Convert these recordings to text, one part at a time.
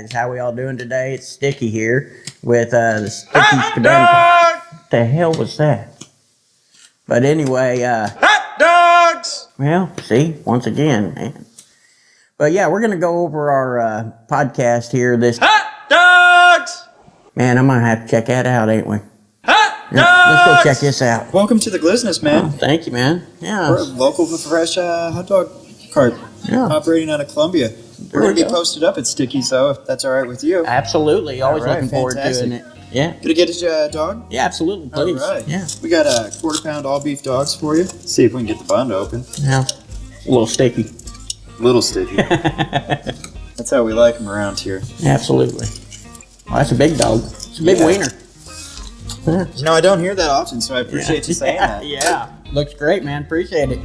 guys, how we all doing today? It's Sticky here with the Sticky's Cabana. What the hell was that? But anyway, hot dogs! Well, see, once again, man. But yeah, we're going to go over our podcast here. This hot dogs! Man, I'm going to have to check that out, ain't we? Hot dogs! Let's go check this out. Welcome to the Glizness, man. Oh, thank you, man. Yeah. We're a local fresh hot dog cart operating out of Columbia. We're going to be posted up at Sticky's, though, if that's all right with you. Absolutely. Always All right, looking forward to doing it. Yeah. Could I get a dog? Yeah, absolutely. Please. All right. Yeah. We got a quarter-pound all-beef dogs for you. See if we can get the bun open. Yeah. A little sticky. Little sticky. That's how we like them around here. Absolutely. Well, that's a big dog. It's a big wiener. You know, I don't hear that often, so I appreciate you saying that. Yeah. Looks great, man. Appreciate it.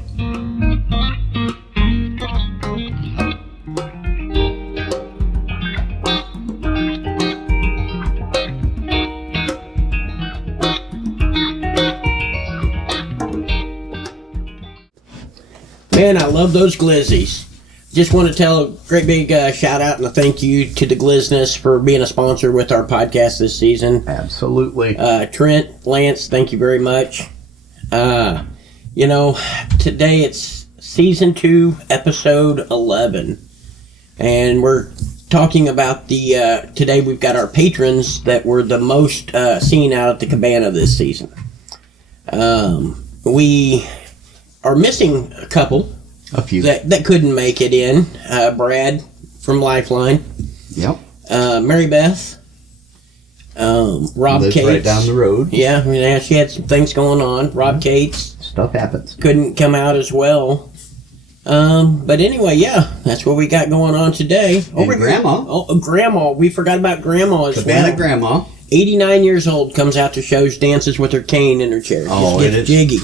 Man, I love those glizzies. Just want to tell a great big shout out and a thank you to the Glizness for being a sponsor with our podcast this season. Absolutely. Trent, Lance, thank you very much. You know, today it's season 2, episode 11. And we're talking about the, today we've got our patrons that were the most seen out at the Cabana this season. We are missing a couple. A few. That couldn't make it in. Brad from Lifeline. Yep. Mary Beth. Rob Lives Cates. right down the road. Yeah, I mean, she had some things going on. Rob Cates. Stuff happens. Couldn't come out as well. But anyway, yeah, that's what we got going on today. And Grandma. Oh, Grandma. We forgot about Grandma as Cabana well. Grandma. 89 years old, comes out to shows, dances with her cane in her chair. Oh, Just gets jiggy.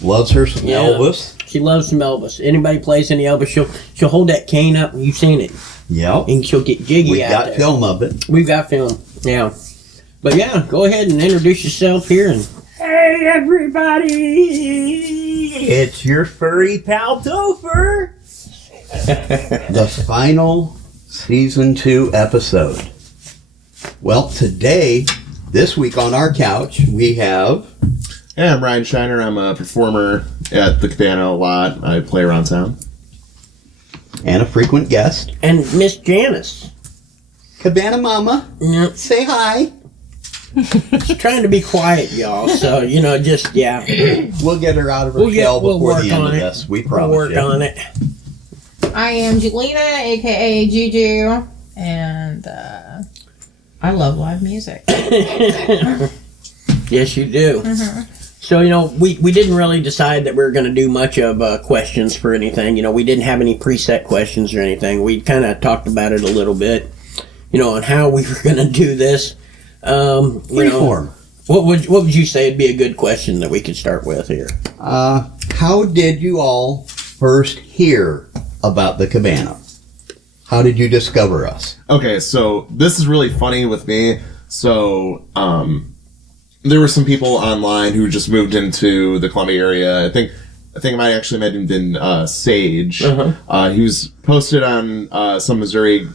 Loves her some Elvis. She loves some Elvis. Anybody plays any Elvis, she'll hold that cane up and you've seen it. Yep. And she'll get jiggy We've out got there. film of it. We've got film, yeah. But yeah, go ahead and introduce yourself here. And hey, everybody! It's your furry pal, Topher! The final season 2 episode. Well, today, this week on our couch, we have... Hey, I'm Ryan Shiner. I'm a performer at the Cabana a lot. I play around town. And a frequent guest. And Miss Janice. Cabana Mama. Yep. Say hi. She's trying to be quiet, y'all. So, you know, just, yeah. We'll get her out of her shell before the end of this. We promise We'll work on it. I am Julina, aka Juju, and I love live music. Yes, you do. Mm-hmm. So, you know, we didn't really decide that we were going to do much of questions for anything. You know, we didn't have any preset questions or anything. We kind of talked about it a little bit, you know, on how we were going to do this. Freeform. What would you say would be a good question that we could start with here? How did you all first hear about the Cabana? How did you discover us? Okay, so this is really funny with me. So, there were some people online who just moved into the Columbia area. I think it might actually have been Sage. Uh-huh. He was posted on some Missouri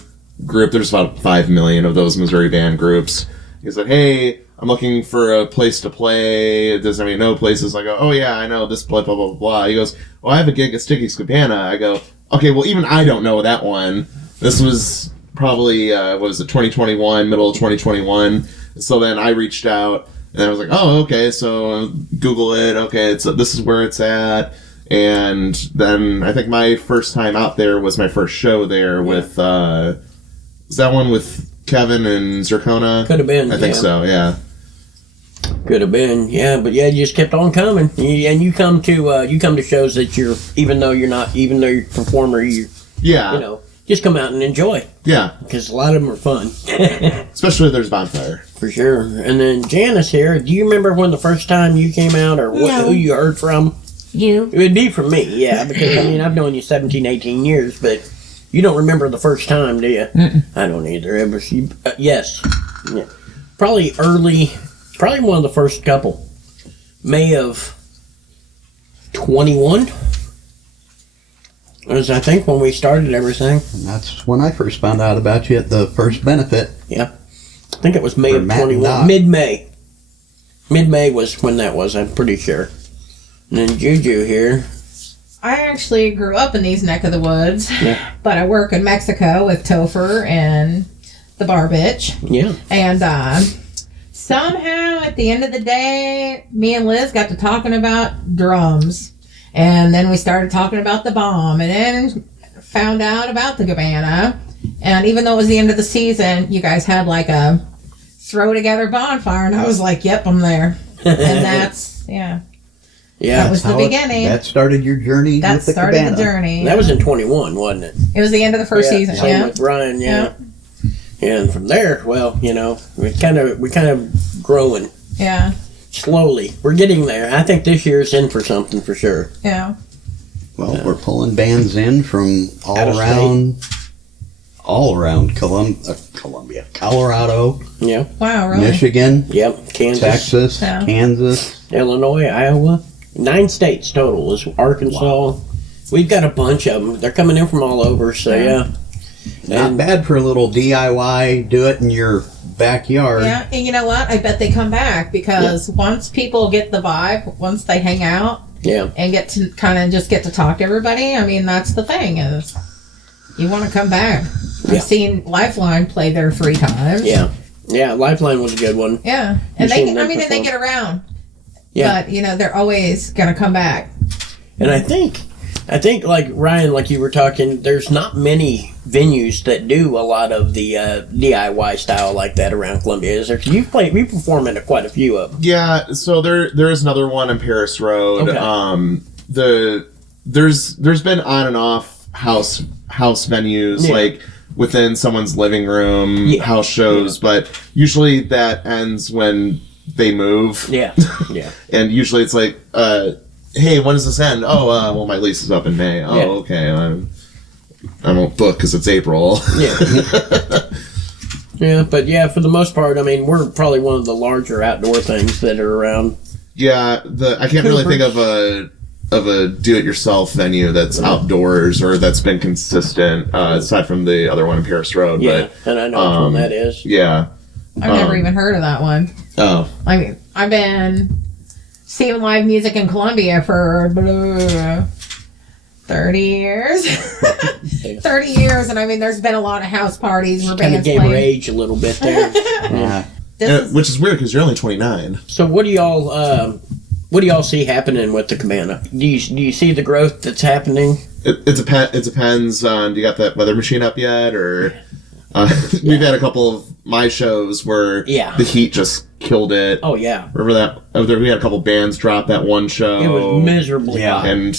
group. There's about 5 million of those Missouri band groups. He said, "Hey, I'm looking for a place to play. Does anybody know places?" I go, "Oh yeah, I know this place, blah, blah, blah, blah." He goes, "Well, I have a gig at Sticky's Cabana." I go, "Okay, well, even I don't know that one." This was probably, 2021, middle of 2021. So then I reached out. And I was like, "Oh, okay." So Google it. Okay, this is where it's at. And then I think my first time out there was my first show there with. Is that one with Kevin and Zircona? Could have been. I think so. Yeah. Could have been. Yeah, but yeah, you just kept on coming, and you come to shows that you're even though you're a performer, you know. Just come out and enjoy. Yeah. Because a lot of them are fun. Especially if there's bonfire. For sure. And then Janice here, do you remember when the first time you came out or who you heard from? You? It would be from me, yeah. Because, I mean, I've known you 17, 18 years, but you don't remember the first time, do you? Mm-mm. I don't either. It was, yes. Yeah. Probably one of the first couple. May of 21? It was, I think, when we started everything. And that's when I first found out about you at the first benefit. Yeah. I think it was May For of Matt and 21. Doc. Mid-May. Mid-May was when that was, I'm pretty sure. And then Juju here. I actually grew up in these neck of the woods, Yeah. but I work in Mexico with Topher and the Bar Bitch. Yeah. And somehow, at the end of the day, me and Liz got to talking about drums. And then we started talking about the bomb. And then found out about the Cabana. And even though it was the end of the season, you guys had like a throw together bonfire. And I was like, yep, I'm there. And that's, yeah. Yeah. That was the How it- beginning. That started your journey That with the started Cabana. the journey. That was in 21, wasn't it? It was the end of the first season. Same Yeah. with Ryan, yeah. And from there, well, you know, we kind of growing Yeah. slowly. We're getting there. I think this year's in for something for sure. Yeah. Well, we're pulling bands in from Out of all around Columbia, Colorado, Yeah. Wow, really? Michigan, Yep. Kansas, Texas, Yeah. Kansas. Illinois, Iowa. 9 states total. Is Arkansas. We've got a bunch of them. They're coming in from all over, so yeah. Not And- bad for a little DIY, do it in your backyard. Yeah, and you know what? I bet they come back because once people get the vibe, once they hang out Yeah. and get to kind of just get to talk to everybody, I mean, that's the thing is you want to come back. Yeah. I've seen Lifeline play there 3 times. Yeah. Yeah, Lifeline was a good one. Yeah. And You've they, seen I them mean, and they perform. get around. Yeah. But, you know, they're always going to come back. And I think like Ryan, like you were talking, there's not many venues that do a lot of the DIY style like that around Columbia. Is there? We perform in quite a few of them. Yeah, so there is another one on Paris Road. Okay. There's been on and off house venues Yeah. like within someone's living room, Yeah. house shows, but usually that ends when they move. Yeah. Yeah. And usually it's like, hey, when does this end? Oh, well, my lease is up in May. Oh, Yeah. okay. I won't book because it's April. Yeah. Yeah, but yeah, for the most part, I mean, we're probably one of the larger outdoor things that are around. Yeah, I can't really think of a do-it-yourself venue that's outdoors or that's been consistent aside from the other one in Paris Road. Yeah, and I know which one that is. But yeah. I've never even heard of that one. Oh. I mean, I've been seeing live music in Columbia for 30 years. 30 years, and I mean, there's been a lot of house parties where Kind of bands gave her play. age a little bit there. Yeah. Which is weird because you're only 29. So what do y'all see happening with the Cabana? Do you see the growth that's happening? It depends on, do you got that weather machine up yet? Or we've had a couple of my shows where the heat just killed it. Oh yeah. Remember that? We had a couple bands drop that one show. It was miserably hot. And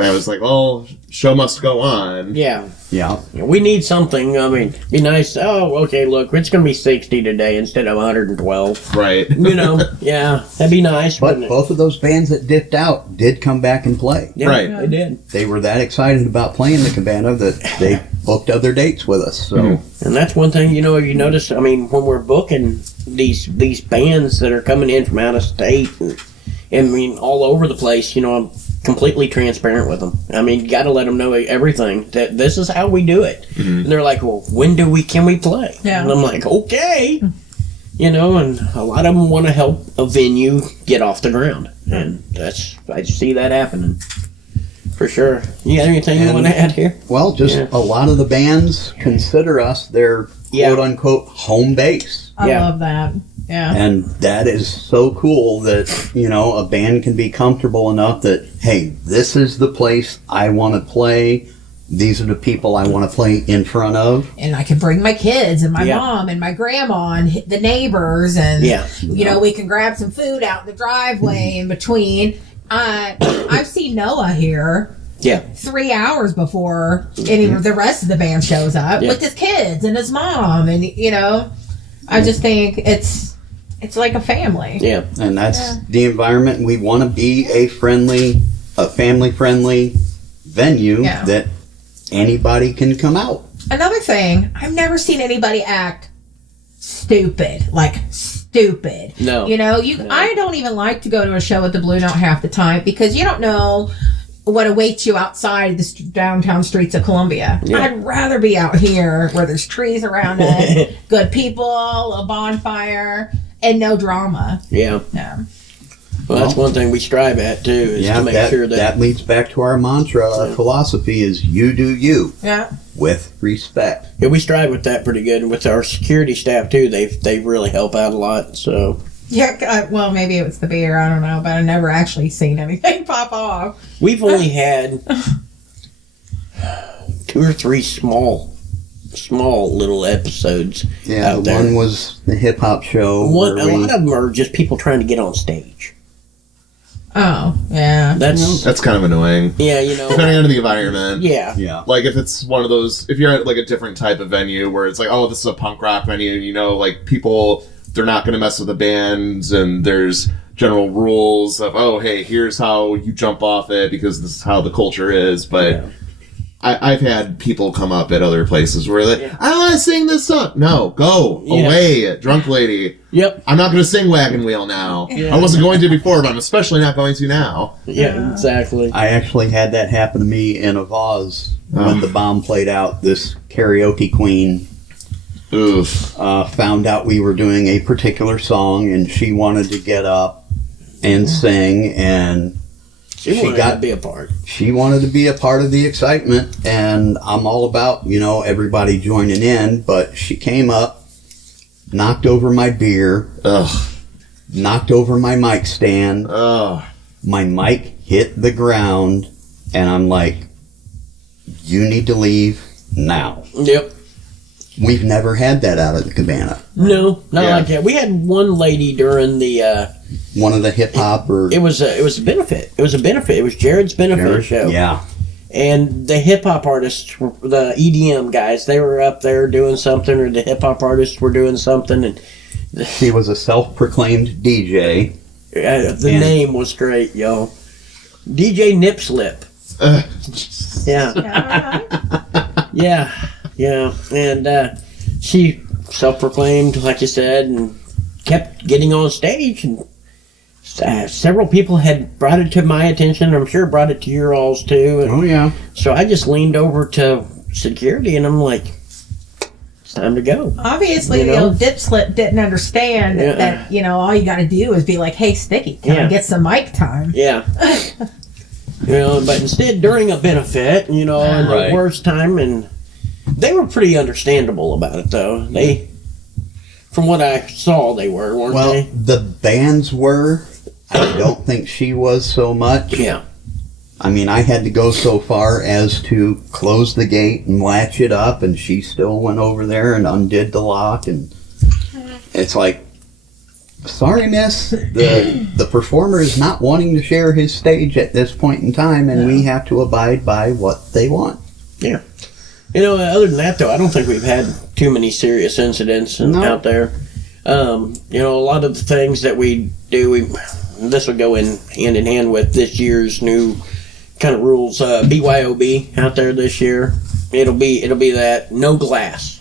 I was like, well, show must go on. Yeah. Yeah. We need something. I mean, be nice. Oh, okay, look, it's going to be 60 today instead of 112. Right. You know, yeah, that'd be nice. But wouldn't it? both of those bands that dipped out did come back and play. Yeah, Right. They did. They were that excited about playing the Cabana that they booked other dates with us. So And that's one thing, you know, you notice, I mean, when we're booking these bands that are coming in from out of state and I mean, all over the place, you know, I'm completely transparent with them. I mean, you got to let them know everything, that this is how we do it. And they're like, well, can we play? Yeah. And I'm like, okay. You know, and a lot of them want to help a venue get off the ground. And I just see that happening. For sure. You got anything you want to add here? well, just a lot of the bands consider us their quote unquote home base. I Yeah. love that. Yeah. And that is so cool that, you know, a band can be comfortable enough that, hey, this is the place I want to play. These are the people I want to play in front of. And I can bring my kids and my Yeah. mom and my grandma and the neighbors and you know, we can grab some food out in the driveway in between. I've seen Noah here Yeah. 3 hours before any of the rest of the band shows up Yeah. with his kids and his mom, and you know, I just think it's like a family. Yeah. And that's the environment. We want to be a family-friendly venue that anybody can come out. Another thing, I've never seen anybody act stupid. No. You know, I don't even like to go to a show at the Blue Note half the time because you don't know what awaits you outside the downtown streets of Columbia. Yeah. I'd rather be out here where there's trees around us, good people, a bonfire, and no drama. Yeah. Yeah. Well, that's one thing we strive at too, is to make sure that leads back to our mantra. Our philosophy is you do you. Yeah. With respect. Yeah, we strive with that pretty good. And with our security staff too, they really help out a lot. So Yeah, well, maybe it was the beer. I don't know, but I've never actually seen anything pop off. we've only had 2 or 3 small little episodes. Yeah, out the there. one was the hip hop show. A lot of them are just people trying to get on stage. Oh, yeah. That's kind of annoying. Yeah, Depending on the environment. Yeah. Yeah. Like if it's one of those, if you're at like a different type of venue where it's like, oh, this is a punk rock venue, and like people, they're not going to mess with the bands, and there's general rules of, oh, hey, here's how you jump off it because this is how the culture is. But Yeah. I've had people come up at other places where they're like, I want to sing this song. No, go away, drunk lady. Yep. I'm not going to sing Wagon Wheel now. Yeah. I wasn't going to before, but I'm especially not going to now. Yeah, exactly. I actually had that happen to me in a vase when the bomb played out. This karaoke queen Oof. found out we were doing a particular song, and she wanted to get up and sing, and She wanted to be a part. she wanted to be a part of the excitement, and I'm all about, everybody joining in, but she came up, knocked over my beer, Ugh. knocked over my mic stand, Ugh. my mic hit the ground, and I'm like, you need to leave now. Yep. We've never had that out at the Cabana. No, not Yeah. like that. We had one lady during the. One of the hip hop or It was a benefit. It was a benefit. It was Jared's benefit show. Yeah. And the hip hop artists, the EDM guys, they were up there doing something, or the hip hop artists were doing something, and She was a self-proclaimed DJ. the name was great, yo. DJ Nip Slip. Yeah. Yeah. And she self-proclaimed, like you said, and kept getting on stage, and several people had brought it to my attention. I'm sure brought it to your all's too. And Oh yeah. so I just leaned over to security, and I'm like, it's time to go. Obviously, the old dip slip didn't understand that, all you got to do is be like, hey, Sticky, can I get some mic time? Yeah. But instead, during a benefit, and Right. the worst time, and they were pretty understandable about it, though. They, from what I saw, they weren't Well, they? the bands were. I don't think she was so much. Yeah. I mean, I had to go so far as to close the gate and latch it up, and she still went over there and undid the lock, and it's like, sorry, miss, the performer is not wanting to share his stage at this point in time, and we have to abide by what they want. Yeah. Other than that, though, I don't think we've had too many serious incidents out there. A lot of the things that we do, this will go in hand with this year's new kind of rules. BYOB out there this year. It'll be that no glass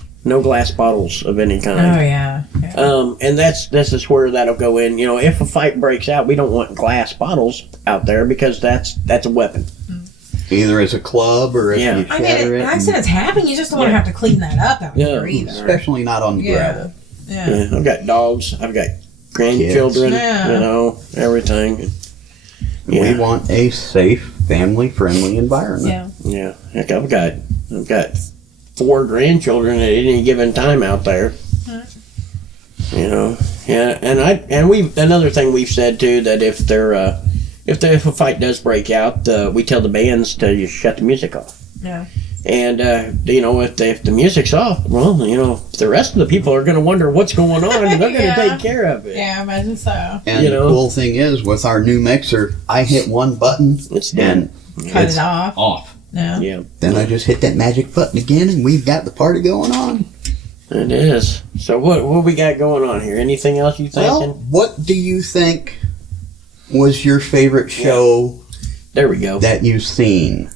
bottles of any kind. Oh, yeah. And this is where that'll go in. If a fight breaks out, we don't want glass bottles out there because that's a weapon. Either as a club or if you I shatter mean, it. accidents happen. You just don't want to have to clean that up out there either. Especially not on the gravel. Yeah. I've got dogs. I've got grandchildren. Yeah. Everything. We want a safe, family-friendly environment. Yeah. Heck, I've got 4 grandchildren at any given time out there. And we've another thing we've said too, that if a fight does break out, we tell the bands to just shut the music off. Yeah. And if the music's off, well, the rest of the people are going to wonder what's going on, and they're going to take care of it. Yeah, I imagine so. And the cool thing is, with our new mixer, I hit one button It's done. and Cut it's it off. off. Yeah. Yeah, Then I just hit that magic button again, and we've got the party going on. it is. So what we got going on here? Anything else you thinking? Well, what do you think was your favorite show There we go. that you've seen?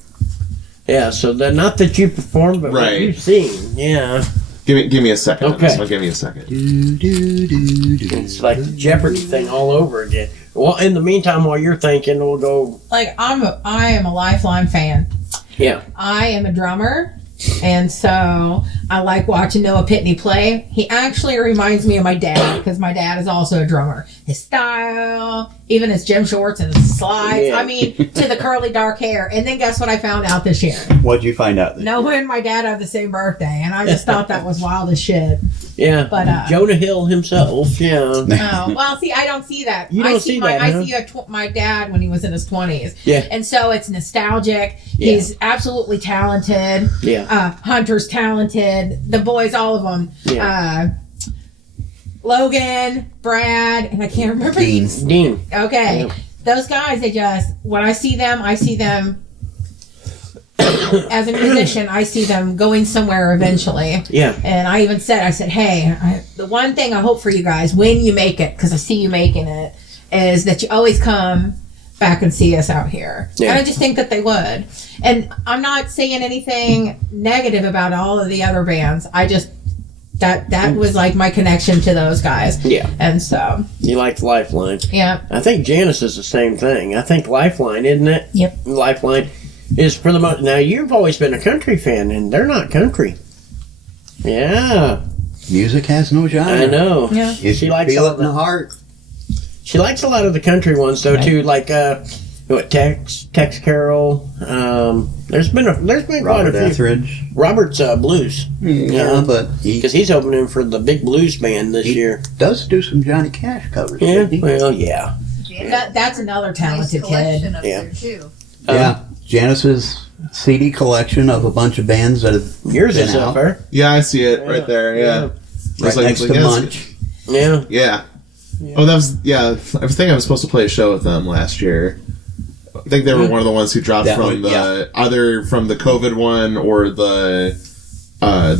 Yeah, so not that you performed, but what Right. you've seen. Yeah. Give me a second. on this Okay. one. Give me a second. It's like the Jeopardy thing all over again. Well, in the meantime, while you're thinking, we'll go. Like I am a Lifeline fan. Yeah. I am a drummer, and so I like watching Noah Pitney play. He actually reminds me of my dad because my dad is also a drummer. His style, even his gym shorts and his slides. Yeah. I mean, to the curly dark hair. And then guess what I found out this year? What'd you find out? Noah and my dad have the same birthday, and I just thought that was wild as shit. Yeah. But Jonah Hill himself. Yeah. Oh, well, see, I don't see that. You don't I see my, that, I huh? see my dad when he was in his 20s. Yeah. And so it's nostalgic. Yeah. He's absolutely talented. Yeah. Hunter's talented. The boys, all of them. Yeah. Logan, Brad, and I can't remember. Dean. Okay. Yeah. Those guys, when I see them as a musician, I see them going somewhere eventually. Yeah. And I even said, hey, the one thing I hope for you guys when you make it, because I see you making it, is that you always come back and see us out here. Yeah. And I just think that they would. And I'm not saying anything negative about all of the other bands. I just, that was like my connection to those guys. Yeah. And so, You liked Lifeline. yeah. I think Janice is the same thing. I think Lifeline, isn't it? Yep. Lifeline is for the most. Now, you've always been a country fan, and they're not country. Yeah. Music has no genre. I know. Yeah. If She you likes feel all it in the the- heart. She likes a lot of the country ones, though, too. Like, Tex Carroll. There's been quite Robert a few. Etheridge. Robert's blues. Yeah, but he Because he's opening for the big blues band this He- year. does do some Johnny Cash covers. Yeah, doesn't he? well, yeah. That's another talented nice collection kid. up Yeah. there too. Yeah. Janice's CD collection of a bunch of bands that have Yours been is out. up there. Yeah, I see it right there. Yeah. Right next to yeah, Munch. Yeah. Yeah. Oh, that was I think I was supposed to play a show with them last year. I think they were one of the ones who dropped That from one, the yeah. either from the COVID one or the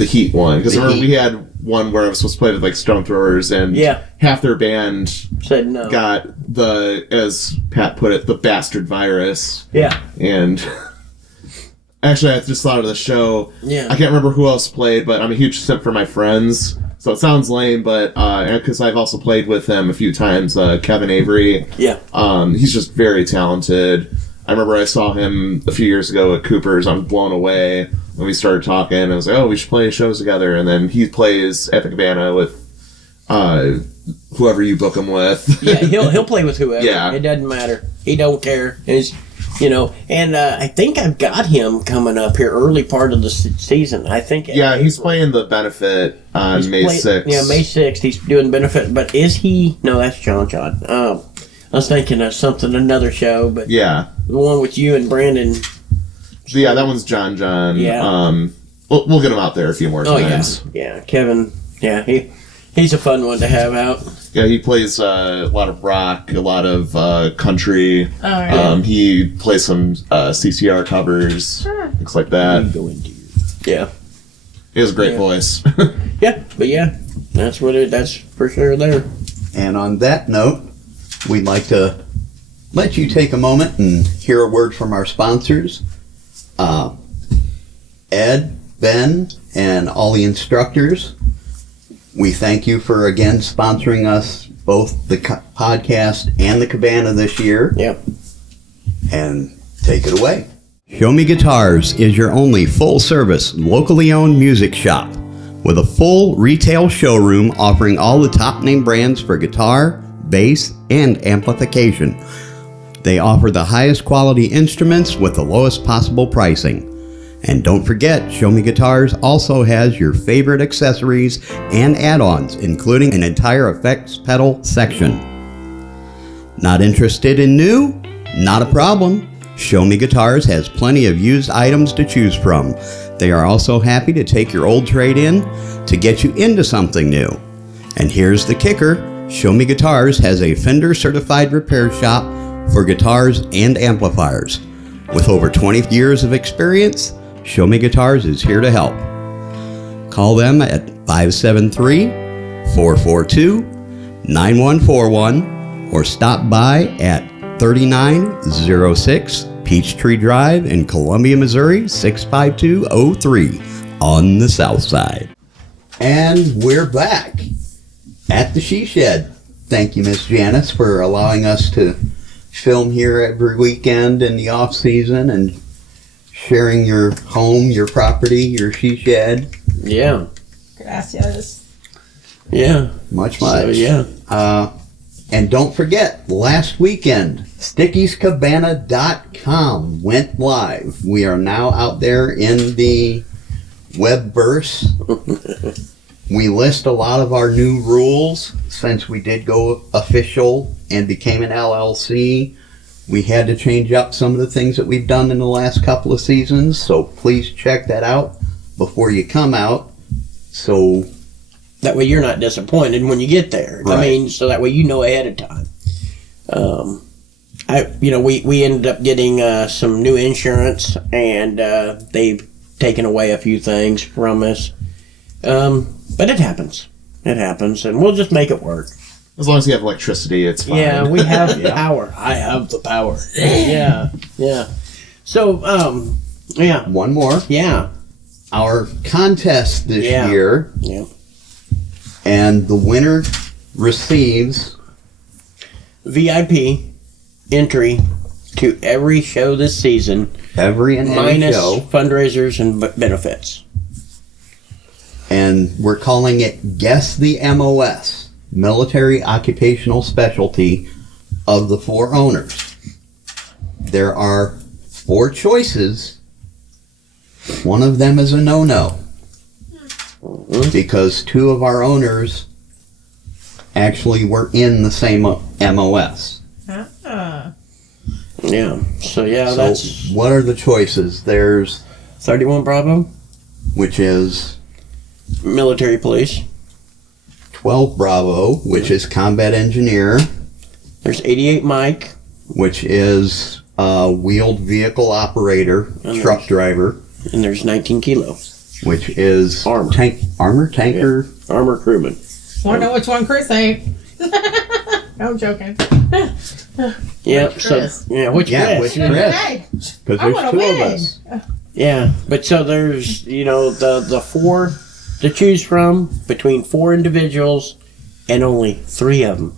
Heat one, because The remember Heat. we had one where I was supposed to play with like Stone Throwers, and Yeah. half their band Said no. got the, as Pat put it, the bastard virus. Yeah. And actually, I just thought of the show. Yeah. I can't remember who else played, but I'm a huge simp for my friends. So it sounds lame, but because I've also played with him a few times, Kevin Avery. Yeah. He's just very talented. I remember I saw him a few years ago at Cooper's. I was blown away when we started talking. I was like, oh, we should play shows together. And then he plays at the Cabana with whoever you book him with. Yeah, he'll play with whoever. Yeah. It doesn't matter. He don't care. He's, and I think I've got him coming up here early part of the season. I think. Yeah, he's playing the benefit on May 6th. Yeah, May 6th. He's doing benefit. But is he? No, that's John. I was thinking of another show, but Yeah. the one with you and Brandon. Yeah, that one's John. Yeah. We'll get him out there a few more Oh yeah, times. yeah. Kevin. Yeah, he's a fun one to have out. Yeah, he plays a lot of rock, a lot of country. Oh, yeah. He plays some CCR covers, things like that. Go into you. Yeah, He has a great Yeah. voice. yeah, but yeah, that's for sure there. And on that note, we'd like to let you take a moment and hear a word from our sponsors. Ed, Ben, and all the instructors. We thank you for again sponsoring us, both the podcast and the Cabana this year. Yep. And take it away. Show Me Guitars is your only full-service, locally owned music shop with a full retail showroom offering all the top-name brands for guitar, bass, and amplification. They offer the highest quality instruments with the lowest possible pricing. And don't forget, Show Me Guitars also has your favorite accessories and add-ons, including an entire effects pedal section. Not interested in new? Not a problem. Show Me Guitars has plenty of used items to choose from. They are also happy to take your old trade-in to get you into something new. And here's the kicker. Show Me Guitars has a Fender certified repair shop for guitars and amplifiers. With over 20 years of experience, Show Me Guitars is here to help. Call them at 573-442-9141 or stop by at 3906 Peachtree Drive in Columbia, Missouri 65203 on the south side. And we're back at the She Shed. Thank you, Miss Janice, for allowing us to film here every weekend in the off season and sharing your home, your property, your she shed. Yeah. Gracias. Yeah. Much. So, yeah. And don't forget, last weekend, StickiesCabana.com went live. We are now out there in the webverse. We list a lot of our new rules since we did go official and became an LLC. We had to change up some of the things that we've done in the last couple of seasons, so please check that out before you come out. So that way you're not disappointed when you get there. Right. I mean, so that way you know ahead of time. We ended up getting some new insurance, and they've taken away a few things from us. But it happens. It happens, and we'll just make it work. As long as you have electricity, it's fine. Yeah, we have the power. I have the power. Yeah. So, yeah. one more. Yeah. Our contest this year. Yeah. And the winner receives V.I.P. entry to every show this season. Every and any minus show. Fundraisers and benefits. And we're calling it Guess the MOS, Military Occupational Specialty of the 4 owners. There are 4 choices. One of them is a no-no. Because 2 of our owners actually were in the same MOS. Yeah. So, So that's what are the choices? There's 31 Bravo, which is military police. 12 Bravo, which is combat engineer, There's 88 Mike. which is wheeled vehicle operator, And truck driver, And there's 19 Kilo, which is Armor. tanker. armor crewman. Want to know which one Chris ain't? No, I'm joking. Yeah. Which So Chris? which Yeah, Chris? which Chris? Hey, Because I there's wanna 2 of win. us. Yeah. But so there's the 4 to choose from between 4 individuals, and only 3 of them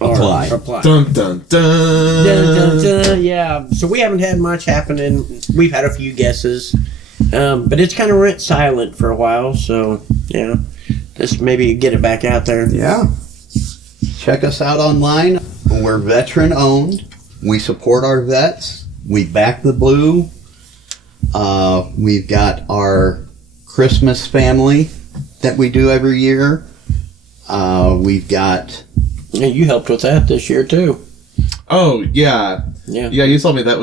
Apply. apply. Dun, dun, dun. Dun, dun, dun. Yeah, so we haven't had much happening. We've had a few guesses, but it's kind of went silent for a while. So yeah, just maybe get it back out there. Yeah. Check us out online. We're veteran owned. We support our vets. We back the blue. We've got our Christmas family that we do every year. We've got Yeah, you helped with that this year too. Oh, yeah. Yeah, Yeah, you told me that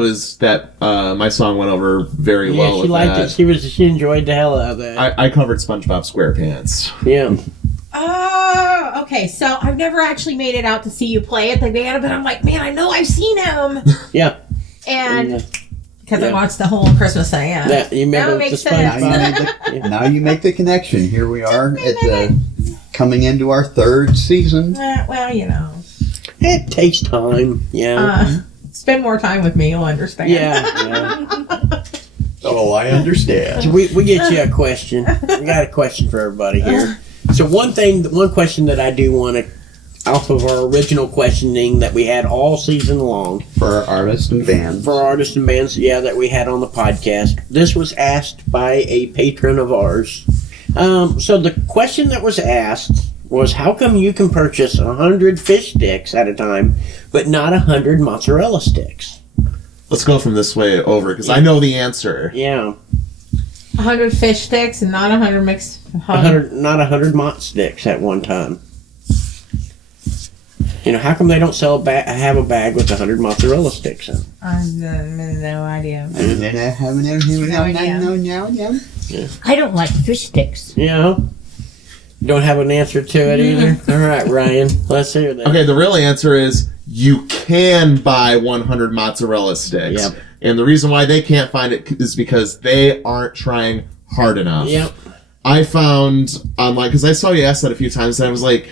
my song went over very well she with liked that. it. She enjoyed the hell out of that. I covered SpongeBob SquarePants. Yeah, Oh, okay. So I've never actually made it out to see you play at the band, but I'm like, man, I know I've seen him. yeah. And because I Yeah. watched the whole Christmas thing. Yeah. That you Now remember it the makes sense. SpongeBob? now you make the connection. Here we are at the coming into our 3rd season. Well, you know. It takes time. Yeah, Spend more time with me, you'll understand. yeah. Oh, I understand. So we get you a question. We got a question for everybody here. So one question that I do want to, off of our original questioning that we had all season long For our artists and bands. for artists and bands, that we had on the podcast. This was asked by a patron of ours. So the question that was asked was, how come you can purchase 100 fish sticks at a time, but not 100 mozzarella sticks? Let's go from this way over, because I know the answer. Yeah, 100 fish sticks and not 100 mixed. 100, not 100 mozz sticks at one time. How come they don't sell have a bag with 100 mozzarella sticks in? I have no idea. I don't like fish sticks. Don't have an answer to it either? All right, Ryan, let's hear that. Okay, the real answer is you can buy 100 mozzarella sticks. Yep. And the reason why they can't find it is because they aren't trying hard enough. Yep. I found online, because I saw you ask that a few times, and I was like,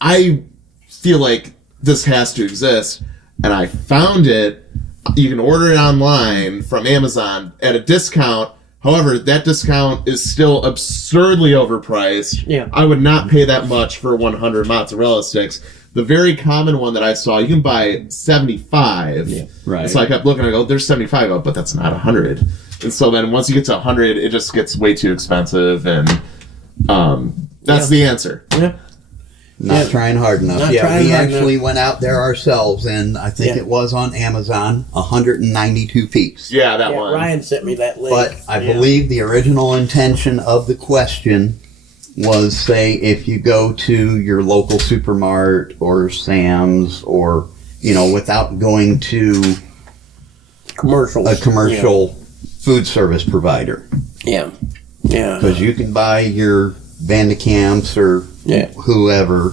I feel like this has to exist. And I found it. You can order it online from Amazon at a discount. However, that discount is still absurdly overpriced. Yeah. I would not pay that much for 100 mozzarella sticks. The very common one that I saw, you can buy 75. Yeah. Right. So I kept looking, I go, there's 75, oh, but that's not 100. And so then once you get to 100, it just gets way too expensive, and that's the answer. Yeah. Not trying hard enough. We hard actually went out there ourselves, and I think it was on Amazon, 192 piece. Yeah, that Yeah, one. Ryan sent me that link. But I believe the original intention of the question was, say, if you go to your local supermart or Sam's or, without going to commercials. a commercial food service provider. Yeah. Yeah. Because you can buy your Vandecamps or whoever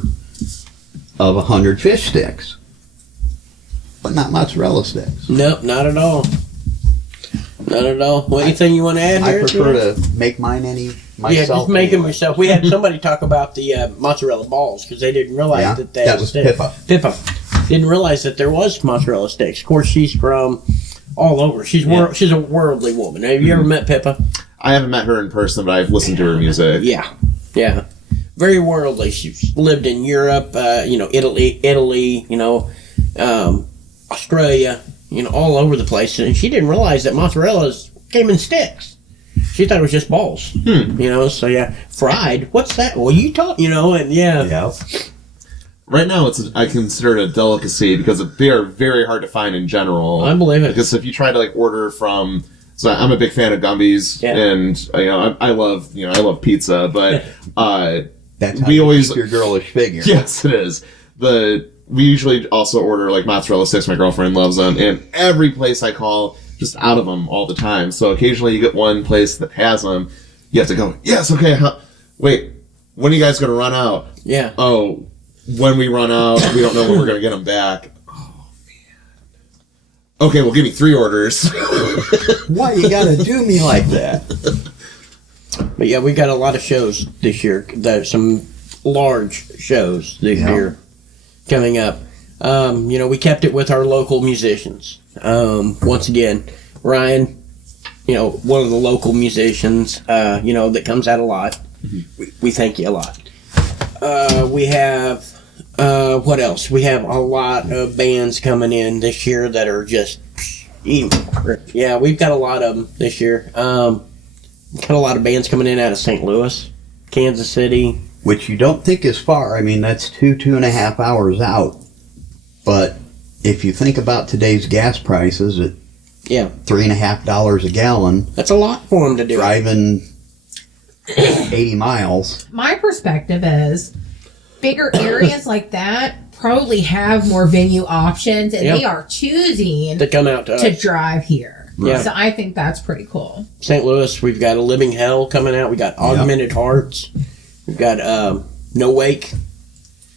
of 100 fish sticks, but not mozzarella sticks. Nope, not at all. Not at all. Well, anything you want to add I here? prefer to make mine myself. Yeah, just make them anyway. yourself. We had somebody talk about the mozzarella balls because they didn't realize that they that was Pippa. Pippa didn't realize that there was mozzarella sticks. Of course, she's from all over. She's she's a worldly woman. Have you ever met Pippa? I haven't met her in person, but I've listened to her music. Yeah, yeah. Very worldly. She's lived in Europe, Italy, Australia, all over the place. And she didn't realize that mozzarella came in sticks. She thought it was just balls. So yeah. Fried, what's that? Well, you taught, and yeah. Yeah. Right now, I consider it a delicacy because they are very hard to find in general. I believe it. Because if you try to order from, so I'm a big fan of Gumby's, and I love pizza, but that's how we always keep your girlish figure. Yes, it is. We usually also order mozzarella sticks. My girlfriend loves them, and every place I call, just out of them all the time. So occasionally you get one place that has them. You have to go, yes, okay. Wait, when are you guys going to run out? Yeah. Oh, when we run out, we don't know when we're going to get them back. Oh, man. Okay, well, give me 3 orders. Why you gotta do me like that? But yeah, we got a lot of shows this year. There's some large shows this year coming up. We kept it with our local musicians. Once again, Ryan, one of the local musicians, that comes out a lot. Mm-hmm. We thank you a lot. We have, what else? We have a lot of bands coming in this year that are just, yeah, we've got a lot of them this year. Got a lot of bands coming in out of St. Louis, Kansas City. Which you don't think is far. I mean, that's 2.5 hours out. But if you think about today's gas prices at $3.50 a gallon, that's a lot for them to do. Driving 80 miles. My perspective is bigger areas like that probably have more venue options, and they are choosing to come out to drive here. Yeah. So I think that's pretty cool. St. Louis, we've got a Living Hell coming out. We got Augmented Hearts. We've got No Wake.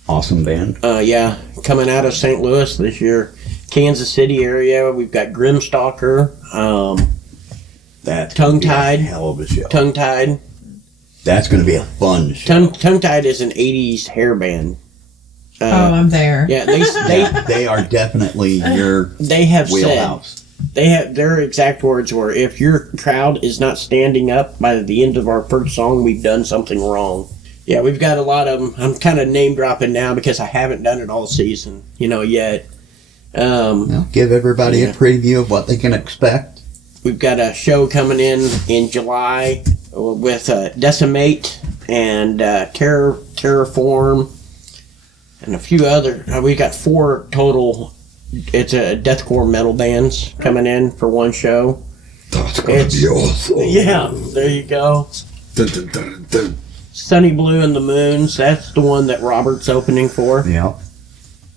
Awesome band. Coming out of St. Louis this year. Kansas City area, we've got Grimstalker. That's Tongue Tied. Hell of a show. Tongue Tied. That's going to be a fun show. Tongue Tied is an 80s hair band. I'm there. Yeah, they are definitely your they have wheelhouse. Their exact words were, if your crowd is not standing up by the end of our first song, we've done something wrong. Yeah, we've got a lot of them. I'm kind of name dropping now because I haven't done it all season, yet. Give everybody a preview of what they can expect. We've got a show coming in July with Decimate and Terraform and a few other. We've got 4 total. It's a deathcore metal bands coming in for one show. That's gonna be awesome. Yeah, there you go. Dun, dun, dun, dun. Sunny Blue and the Moons. That's the one that Robert's opening for. Yeah.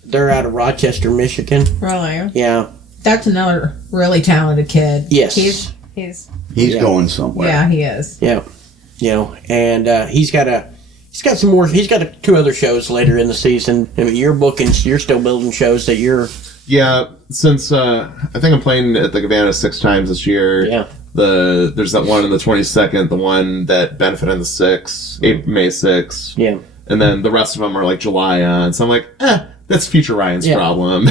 They're out of Rochester, Michigan. Really? Yeah. That's another really talented kid. Yes. He's going somewhere. Yeah, he is. Yeah. And he's got some more. He's got 2 other shows later in the season. I mean, you're still building shows that you're. Yeah, since I think I'm playing at the Cabana 6 times this year. Yeah. There's that one on the 22nd, the one that benefited on the 6th, May 6th. Yeah. And then the rest of them are July on. So I'm that's future Ryan's problem.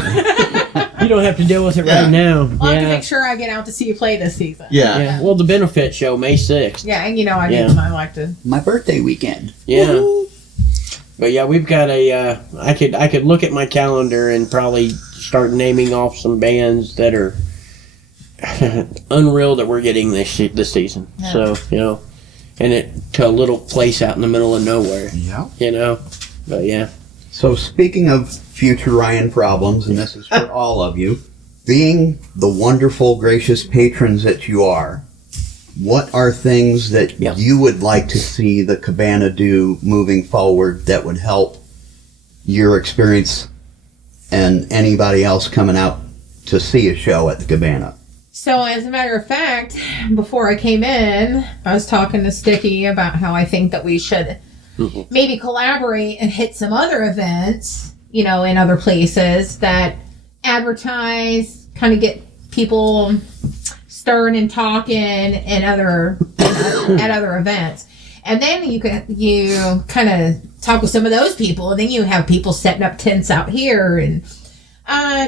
You don't have to deal with it Yeah. right now. I'll have to make sure I get out to see you play this season. Yeah. Yeah. Well, the benefit show May 6th. Yeah, and you know I Yeah. do. I like to. My birthday weekend. Yeah. Woo-hoo. But yeah, we've got a. I could look at my calendar and probably start naming off some bands that are unreal that we're getting this season. Yeah. So and it to a little place out in the middle of nowhere. Yeah. But yeah. So speaking of future Ryan problems, and this is for all of you, being the wonderful, gracious patrons that you are, what are things that Yeah. you would like to see the Cabana do moving forward that would help your experience and anybody else coming out to see a show at the Cabana? So, as a matter of fact, before I came in, I was talking to Sticky about how I think that we should maybe collaborate and hit some other events, in other places that advertise, kind of get people stirring and talking at other events. And then you kind of talk with some of those people, and then you have people setting up tents out here, and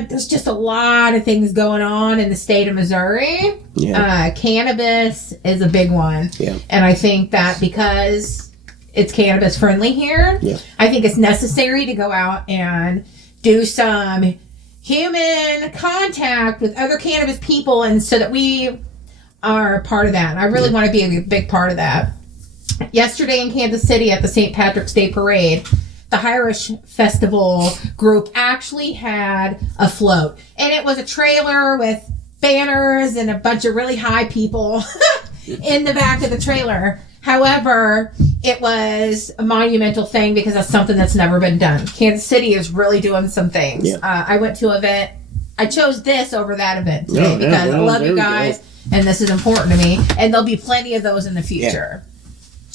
there's just a lot of things going on in the state of Missouri. Yeah. Cannabis is a big one. Yeah. And I think that because it's cannabis friendly here, Yeah. I think it's necessary to go out and do some human contact with other cannabis people, and so that we are part of that. And I really want to be a big part of that. Yesterday in Kansas City at the St. Patrick's Day Parade, the Irish Festival group actually had a float. And it was a trailer with banners and a bunch of really high people in the back of the trailer. However, it was a monumental thing because that's something that's never been done. Kansas City is really doing some things. Yeah. I went to an event. I chose this over that event today Oh, yeah, because well, I love there you we guys, go. and this is important to me. And there'll be plenty of those in the future.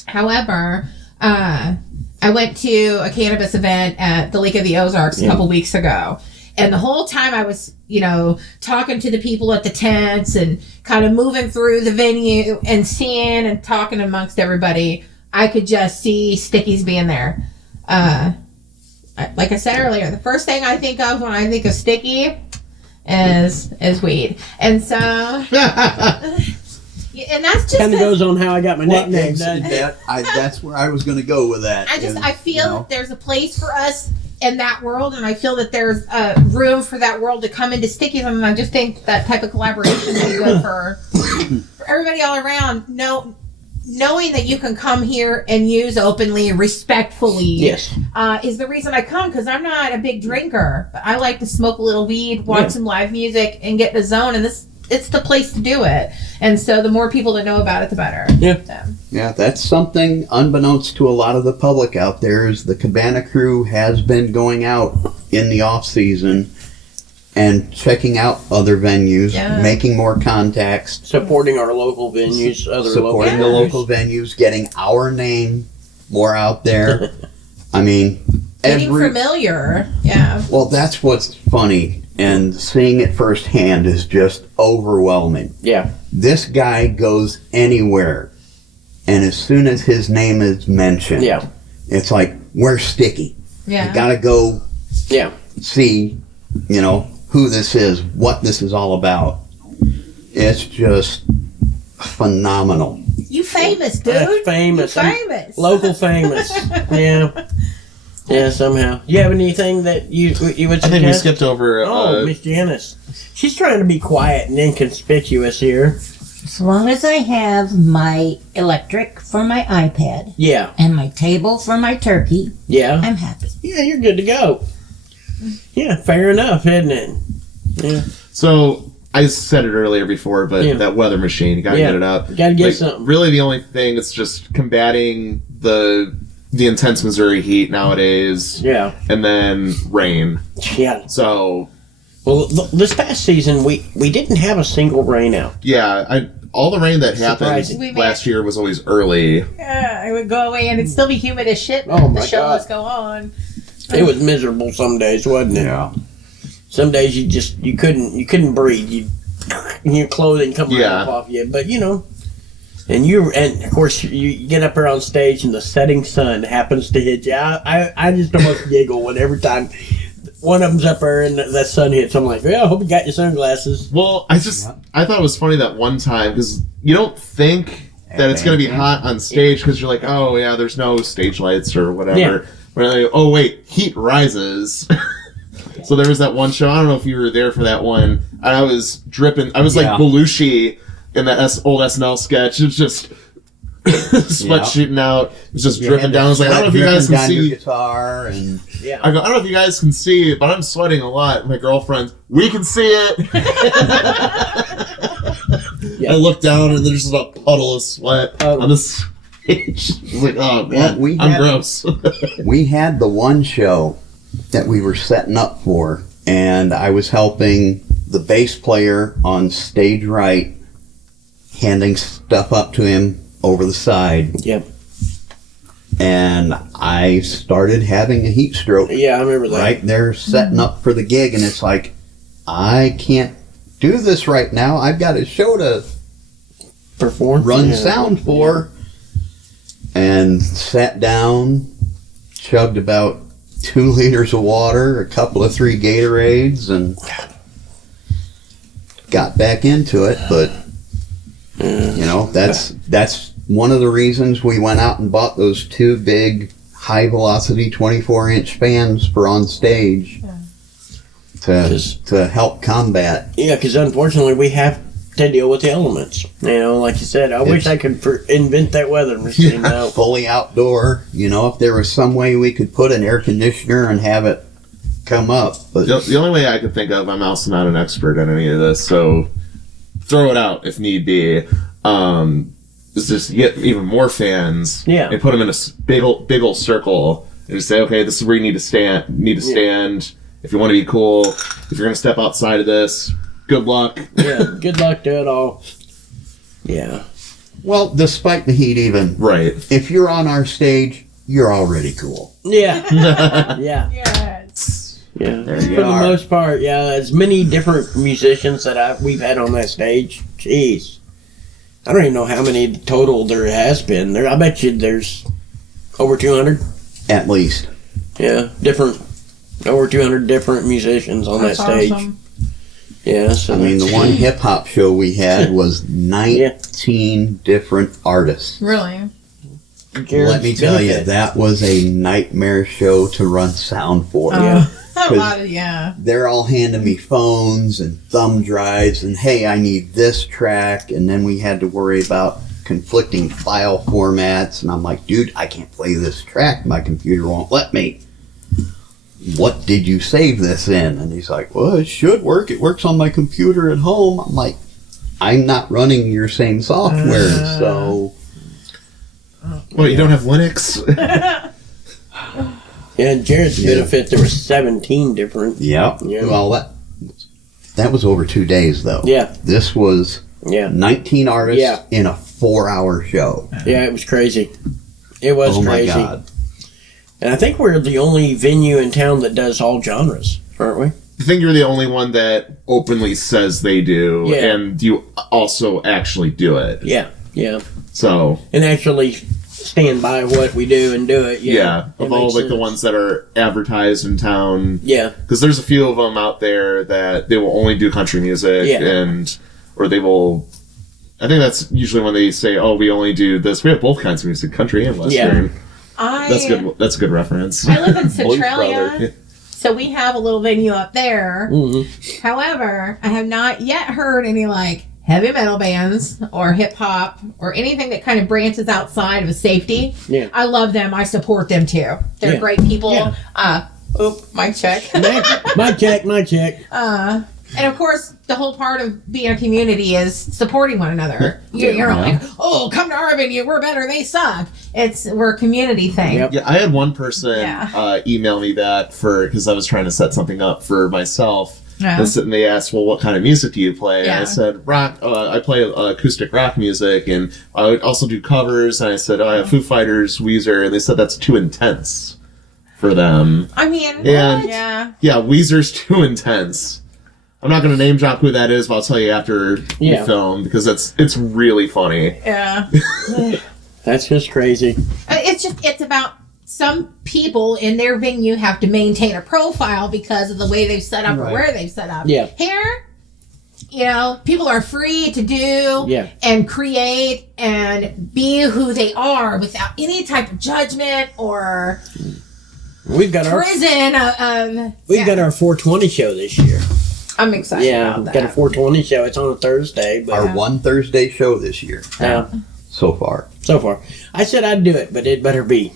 However, I went to a cannabis event at the Lake of the Ozarks a couple weeks ago. And the whole time I was, talking to the people at the tents and kind of moving through the venue and seeing and talking amongst everybody, I could just see Stickies being there. Like I said earlier, the first thing I think of when I think of Sticky is weed. And so, and that's just Kind of goes on how I got my nickname. doesn't it? That's where I was going to go with that. I feel that there's a place for us in that world, and I feel that there's room for that world to come into Stickies, and I just think that type of collaboration would be good for everybody all around. Knowing that you can come here and use openly, respectfully, Yes. is the reason I come, because I'm not a big drinker, but I like to smoke a little weed, watch some live music, and get in the zone, and it's the place to do it. And so the more people that know about it, the better. Yeah. So. Yeah, that's something unbeknownst to a lot of the public out there is the Cabana crew has been going out in the off season and checking out other venues, making more contacts, Supporting our local venues, supporting the local venues, getting our name more out there. I mean, Getting familiar. Yeah. well, that's what's funny, and seeing it firsthand is just overwhelming. Yeah. This guy goes anywhere, and as soon as his name is mentioned, Yeah. it's like, we're Sticky. Yeah. You gotta go Yeah. see, who this is, what this is all about. It's just phenomenal. You famous, dude. Famous. You famous. Local famous. Yeah. Yeah, somehow. You have anything that you would suggest? I think we skipped over. Miss Janice. She's trying to be quiet and inconspicuous here. As long as I have my electric for my iPad Yeah. and my table for my turkey, Yeah. I'm happy. Yeah, you're good to go. Yeah, fair enough, isn't it? Yeah. So I said it earlier before, but that weather machine, you gotta get it up. Gotta get something. Really, the only thing is just combating the intense Missouri heat nowadays. Yeah. And then rain. Yeah. So. Well, this past season, we didn't have a single rain out. Yeah, all the rain that Surprising. happened last year was always early. Yeah, it would go away and it'd still be humid as shit. Oh, my the show God. must go on. It was miserable some days, wasn't it? Yeah. Some days you couldn't breathe. Your clothing come right up off you. But and of course you get up there on stage and the setting sun happens to hit you. I just almost giggle every time one of them's up there and that sun hits. I'm like, well, I hope you got your sunglasses. Well, I thought it was funny that one time, because you don't think that it's going to be hot on stage, because you're like, oh, yeah, there's no stage lights or whatever. Yeah. But like, oh, wait, heat rises. So there was that one show, I don't know if you were there for that one, and I was dripping, I was like Belushi in that old SNL sketch. It was just sweat shooting out. It was just dripping down. I was like, I don't know if you guys can see. Guitar and I go, I don't know if you guys can see, but I'm sweating a lot. My girlfriend, we can see it. I look down and there's just a puddle of sweat on the stage. I was like, oh man, I'm gross. We had the one show that we were setting up for, and I was helping the bass player on stage right, handing stuff up to him over the side. Yep. And I started having a heat stroke. Yeah, I remember that. Right there, setting up for the gig, and it's like, I can't do this right now. I've got a show to run sound for. And sat down, chugged about 2 liters of water, a couple of 3 Gatorades, and got back into it. But you know, that's one of the reasons we went out and bought those 2 big high velocity 24-inch fans for on stage to help combat. Yeah, because unfortunately we have to deal with the elements. You know, like you said, I wish I could invent that weather machine now. Fully outdoor. You know, if there was some way we could put an air conditioner and have it come up. But the only way I could think of, I'm also not an expert in any of this, so throw it out if need be. Is just get even more fans and put them in a big old circle and just say, okay, this is where you need to stand. If you want to be cool, if you're going to step outside of this, good luck. Good luck to it all. Yeah. Well, despite the heat even. Right. If you're on our stage, you're already cool. Yeah. Yeah. Yes. Yeah. For the most part, as many different musicians that we've had on that stage. Jeez. I don't even know how many total there has been. I bet you there's over 200. At least. Yeah. Over 200 different musicians on that stage. Awesome. Yeah, so I mean, the one hip-hop show we had was 19 different artists. Really? Let me tell you, that was a nightmare show to run sound for. They're all handing me phones and thumb drives and, hey, I need this track. And then we had to worry about conflicting file formats. And I'm like, dude, I can't play this track. My computer won't let me. What did you save this in? And he's like, well, it should work. It works on my computer at home. I'm like, I'm not running your same software, so... Well, you don't have Linux? Yeah, Jared's benefit, there were 17 different... Yep. Yeah. Well, that was over 2 days, though. Yeah. This was 19 artists in a 4-hour show. Yeah, it was crazy. It was crazy. Oh, my God. And I think we're the only venue in town that does all genres, aren't we? I think you're the only one that openly says they do, and you also actually do it. Yeah, yeah. So... And actually stand by what we do and do it. Yeah, of all like the ones that are advertised in town. Yeah. Because there's a few of them out there that they will only do country music, or they will... I think that's usually when they say, oh, we only do this. We have both kinds of music, country and western. Yeah. That's good. That's a good reference. I live in Centralia, so we have a little venue up there. Mm-hmm. However, I have not yet heard any like heavy metal bands or hip hop or anything that kind of branches outside of safety. Yeah, I love them. I support them too. They're great people. Yeah. Mic check. Mic check. And of course, the whole part of being a community is supporting one another. You're like, oh, come to our venue, we're better, they suck. We're a community thing. Yep. Yeah, I had one person email me that because I was trying to set something up for myself. Yeah. And they asked, well, what kind of music do you play? Yeah. And I said, rock. I play acoustic rock music, and I would also do covers. And I said, I have Foo Fighters, Weezer, and they said that's too intense for them. I mean, yeah, Weezer's too intense. I'm not going to name drop who that is, but I'll tell you after we film, because it's really funny. Yeah. That's just crazy. It's about some people in their venue have to maintain a profile because of the way they've set up or Right. where they've set up. Yeah. Here, people are free to do and create and be who they are without any type of judgment or We've got prison. got our 420 show this year. I'm excited about We've that. got a 420 show. It's on a Thursday, but Our one Thursday show this year so far. so far. I said I'd do it, but it better be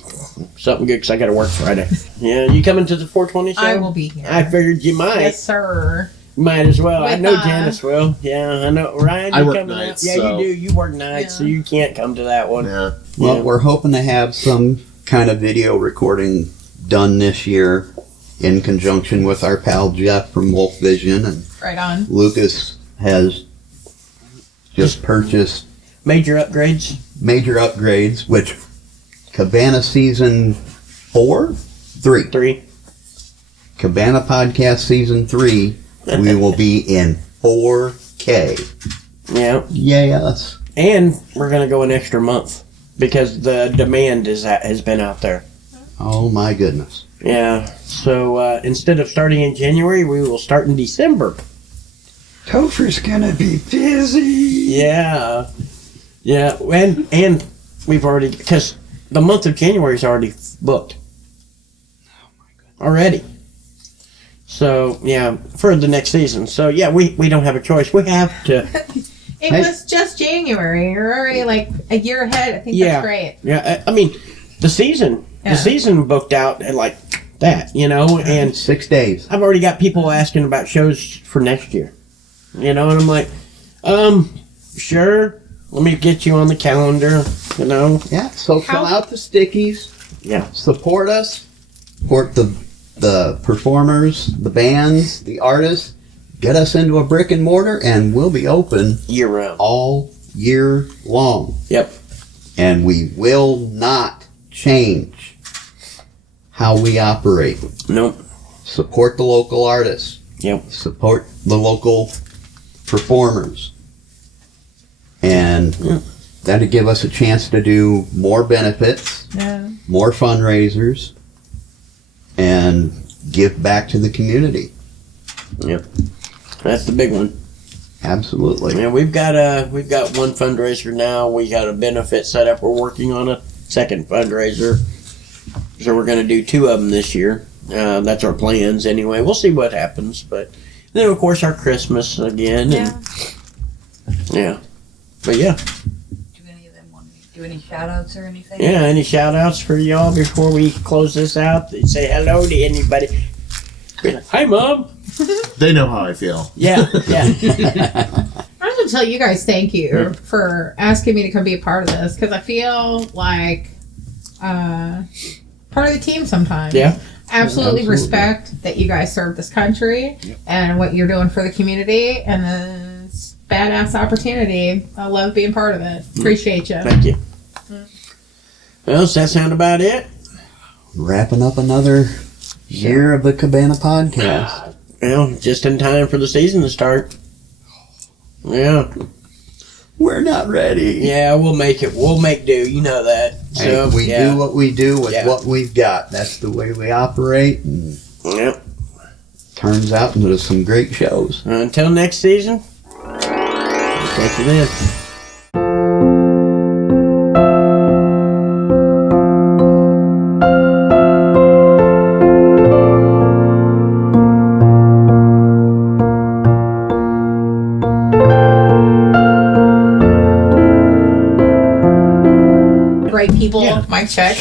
something good because I got to work Friday. Yeah, you coming to the 420 show? I will be here. I figured you might. Yes, sir. Might as well. I With, know Janice will. Yeah, I know. Ryan, I you work coming nights, out? Yeah, so- you do. You work nights, so you can't come to that one. Yeah. Well, Yeah. we're hoping to have some kind of video recording done this year in conjunction with our pal Jeff from Wolf Vision, and Right on. Lucas has just purchased Major upgrades. major upgrades, which Cabana Season 3. Cabana Podcast Season 3, we will be in 4K. Yeah. Yes. And we're going to go an extra month because the demand has been out there. Oh my goodness. Yeah. So instead of starting in January, we will start in December. Topher's gonna be busy. Yeah. Yeah. And we've already, because the month of January is already booked. Already. So, yeah, for the next season. So, yeah, we don't have a choice. We have to. It was just January. You're already like a year ahead. I think that's great. Yeah. I mean, the season booked out at like that, and 6 days. I've already got people asking about shows for next year. And I'm like, sure, let me get you on the calendar, Yeah, so fill out the stickies. Yeah. Support us. Support the performers, the bands, the artists. Get us into a brick and mortar, and we'll be open Year round. all year long. Yep. And we will not change how we operate. Nope. Support the local artists. Yep. Support the local performers. And that'll give us a chance to do more benefits, more fundraisers, and give back to the community. Yep. That's the big one. Absolutely. Yeah, we've got one fundraiser now. We got a benefit set up. We're working on a second fundraiser. So we're going to do 2 of them this year. That's our plans anyway. We'll see what happens. But then, of course, our Christmas again. And, yeah. But, yeah. Do any of them want to do any shout outs or anything? Yeah, any shout outs for y'all before we close this out? Say hello to anybody. Hi, Mom. They know how I feel. Yeah, yeah. I'm going to tell you guys thank you for asking me to come be a part of this because I feel like part of the team sometimes. Yeah. Absolutely respect that you guys serve this country and what you're doing for the community and this badass opportunity. I love being part of it. Appreciate you. Thank you. Well, does that sound about it? Wrapping up another year of the Cabana Podcast. Well, just in time for the season to start. Yeah. We're not ready. Yeah, we'll make it. We'll make do. You know that. So Hey, we do what we do with what we've got. That's the way we operate, and Yep. turns out into some great shows. Until next season. Catch you then. Great people. Mic check.